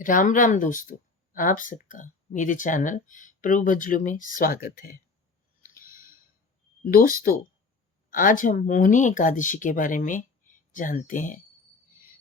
राम राम दोस्तों, आप सबका मेरे चैनल प्रभु भजलू में स्वागत है। दोस्तों, आज हम मोहिनी एकादशी के बारे में जानते हैं।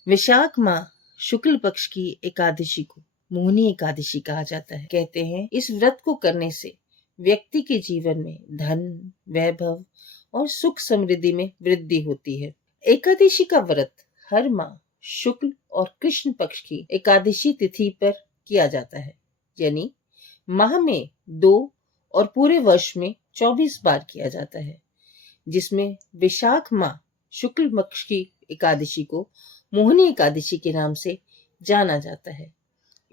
वैशाख माह शुक्ल पक्ष की एकादशी को मोहिनी एकादशी कहा जाता है। कहते हैं इस व्रत को करने से व्यक्ति के जीवन में धन, वैभव और सुख समृद्धि में वृद्धि होती है। एकादशी का व्रत हर माह शुक्ल और कृष्ण पक्ष की एकादशी तिथि पर किया जाता है, यानी माह में 2 और पूरे वर्ष में 24 बार किया जाता है, जिसमें वैशाख माह शुक्ल पक्ष की एकादशी को मोहिनी एकादशी के नाम से जाना जाता है।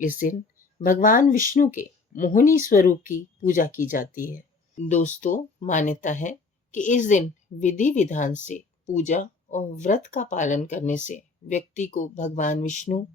इस दिन भगवान विष्णु के मोहिनी स्वरूप की पूजा की जाती है। दोस्तों, मान्यता है कि इस दिन विधि विधान से पूजा और व्रत का पालन करने से व्यक्ति को भगवान विष्णु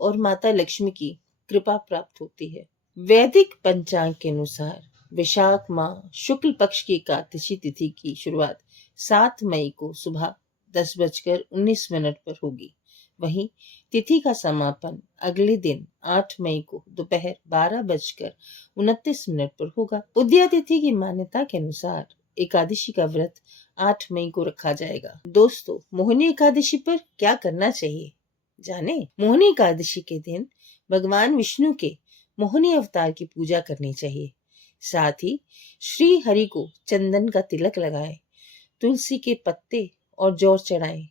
और माता लक्ष्मी की कृपा प्राप्त होती है। वैदिक पंचांग के अनुसार वैशाख माह शुक्ल पक्ष की एकादशी तिथि की शुरुआत 7 मई को सुबह 10:19 पर होगी। वहीं तिथि का समापन अगले दिन 8 मई को दोपहर 12:29 पर होगा। उदया तिथि की मान्यता के अनुसार एकादशी का व्रत 8 मई को रखा जाएगा। दोस्तों, मोहिनी एकादशी पर क्या करना चाहिए जाने। मोहिनी एकादशी के दिन भगवान विष्णु के मोहिनी अवतार की पूजा करनी चाहिए। साथ ही श्री हरि को चंदन का तिलक लगाएं, तुलसी के पत्ते और जौ चढ़ाएं।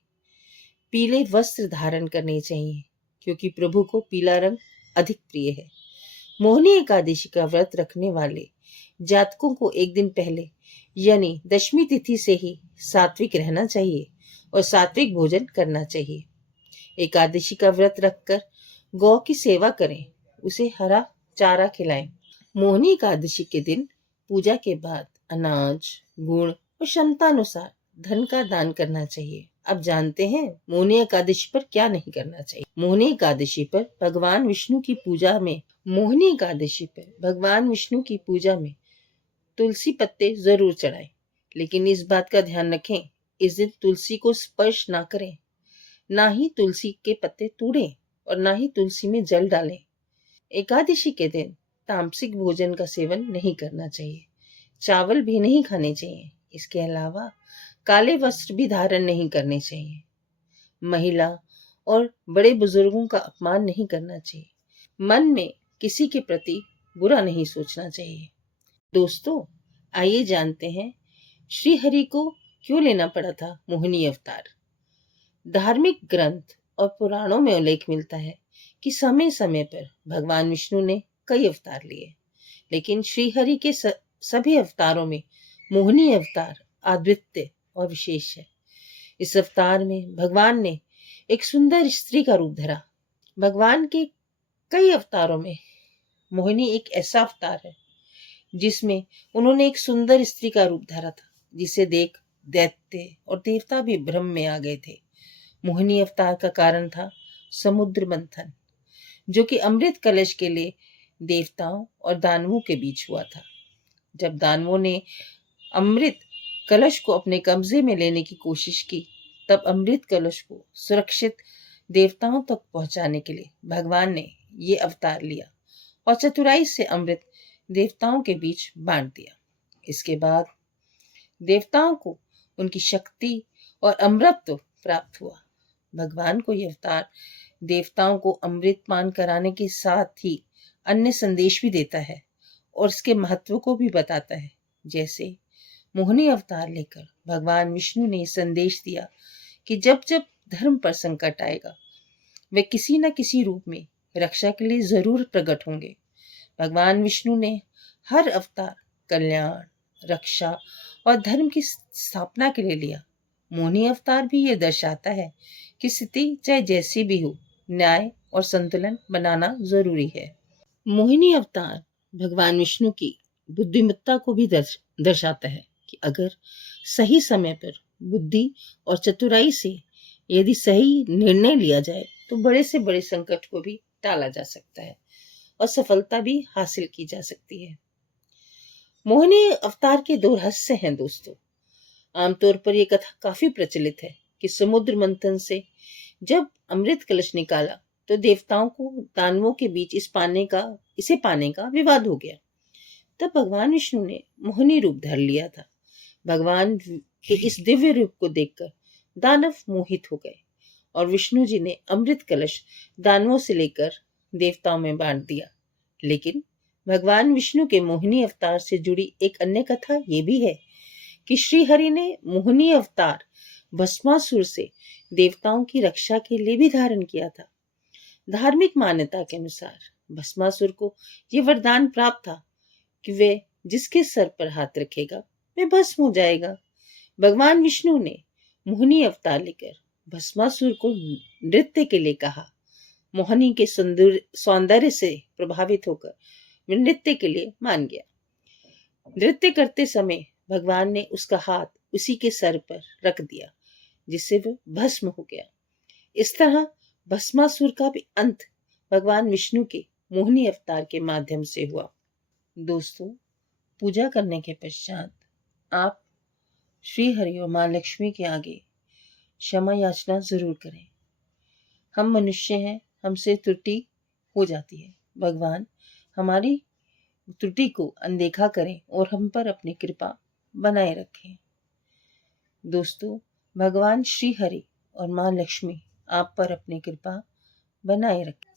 पीले वस्त्र धारण करने चाहिए, क्योंकि प्रभु को पीला रंग अधिक प्रिय है। मोहिनी एकादशी का व्रत रखने वाले जातकों को एक दिन पहले यानी दशमी तिथि से ही सात्विक रहना चाहिए और सात्विक भोजन करना चाहिए। एकादशी का व्रत रखकर गौ की सेवा करें, उसे हरा चारा खिलाएं। मोहिनी एकादशी के दिन पूजा के बाद अनाज, गुड़ और क्षमतानुसार धन का दान करना चाहिए। अब जानते हैं मोहिनी एकादशी पर क्या नहीं करना चाहिए। मोहिनी एकादशी पर भगवान विष्णु की पूजा में तुलसी पत्ते जरूर चढ़ाएं, लेकिन इस बात का ध्यान रखें, इस दिन तुलसी को स्पर्श ना करें, ना ही तुलसी के पत्ते तोड़ें और ना ही तुलसी में जल डालें। एकादशी के दिन तामसिक भोजन का सेवन नहीं करना चाहिए, चावल भी नहीं खाने चाहिए। इसके अलावा काले वस्त्र भी धारण नहीं करने चाहिए। महिला और बड़े बुजुर्गों का अपमान नहीं करना चाहिए। मन में किसी के प्रति बुरा नहीं सोचना चाहिए। दोस्तों, आइए जानते हैं श्री हरि को क्यों लेना पड़ा था मोहिनी अवतार। धार्मिक ग्रंथ और पुराणों में उल्लेख मिलता है कि समय समय पर भगवान विष्णु ने कई अवतार लिए, लेकिन श्री हरि के सभी अवतारों में मोहिनी अवतार अद्वितीय और विशेष है। इस अवतार में भगवान ने एक सुंदर स्त्री का रूप धरा। भगवान के कई अवतारों में मोहिनी एक ऐसा अवतार है जिसमें उन्होंने एक सुंदर स्त्री का रूप धरा था, जिसे देख दैत्य और देवता भी भ्रम में आ गए थे। मोहिनी अवतार का कारण था समुद्र मंथन, जो कि अमृत कलश के लिए देवताओं और दानवों के बीच हुआ था। जब दानवों ने अमृत कलश को अपने कब्जे में लेने की कोशिश की, तब अमृत कलश को सुरक्षित देवताओं तक पहुंचाने के लिए भगवान ने ये अवतार लिया और चतुराई से अमृत देवताओं के बीच बांट दिया। इसके बाद देवताओं को उनकी शक्ति और अमृत प्राप्त हुआ। भगवान को यह अवतार देवताओं को अमृत पान कराने के साथ ही अन्य संदेश भी देता है और इसके महत्व को भी बताता है। जैसे मोहिनी अवतार लेकर भगवान विष्णु ने संदेश दिया कि जब जब धर्म पर संकट आएगा, वे किसी न किसी रूप में रक्षा के लिए जरूर प्रकट होंगे। भगवान विष्णु ने हर अवतार कल्याण, रक्षा और धर्म की स्थापना के लिए लिया। मोहिनी अवतार भी ये दर्शाता है कि स्थिति चाहे जैसी भी हो, न्याय और संतुलन बनाना जरूरी है। मोहिनी अवतार भगवान विष्णु की बुद्धिमत्ता को भी दर्शाता है कि अगर सही समय पर बुद्धि और चतुराई से यदि सही निर्णय लिया जाए, तो बड़े से बड़े संकट को भी टाला जा सकता है और सफलता भी हासिल की जा सकती है। मोहिनी अवतार के 2 रहस्य हैं दोस्तों। आमतौर पर यह कथा काफी प्रचलित है कि समुद्र मंथन से जब अमृत कलश निकाला, तो देवताओं को दानवों के बीच इसे पाने का विवाद हो गया। तब भगवान विष्णु ने मोहिनी रूप धर लिया था। भगवान के इस दिव्य रूप को देखकर दानव मोहित हो गए और विष्णु जी ने अमृत कलश दानवों से लेकर देवताओं में बांट दिया। लेकिन भगवान विष्णु के मोहिनी अवतार से जुड़ी एक अन्य कथा ये भी है कि श्री हरि ने मोहिनी अवतार भस्मासुर से देवताओं की रक्षा के लिए भी धारण किया था। धार्मिक मान्यता के अनुसार भस्मासुर को ये वरदान प्राप्त था कि वे जिसके सर पर हाथ रखेगा वे भस्म हो जाएगा। भगवान विष्णु ने मोहिनी अवतार लेकर भस्मासुर को नृत्य के लिए कहा। मोहिनी के सौंदर्य से प्रभावित होकर वह नृत्य के लिए मान गया। नृत्य करते समय भगवान ने उसका हाथ उसी के सर पर रख दिया, जिससे वह भस्म हो गया। इस तरह भस्मासुर का भी अंत भगवान विष्णु के मोहिनी अवतार के माध्यम से हुआ। दोस्तों, पूजा करने के पश्चात आप श्री हरि और माँ लक्ष्मी के आगे क्षमा याचना जरूर करें। हम मनुष्य हैं, हमसे त्रुटि हो जाती है। भगवान हमारी त्रुटि को अनदेखा करें और हम पर अपनी कृपा बनाए रखें। दोस्तों, भगवान श्री हरि और माँ लक्ष्मी आप पर अपनी कृपा बनाए रखें।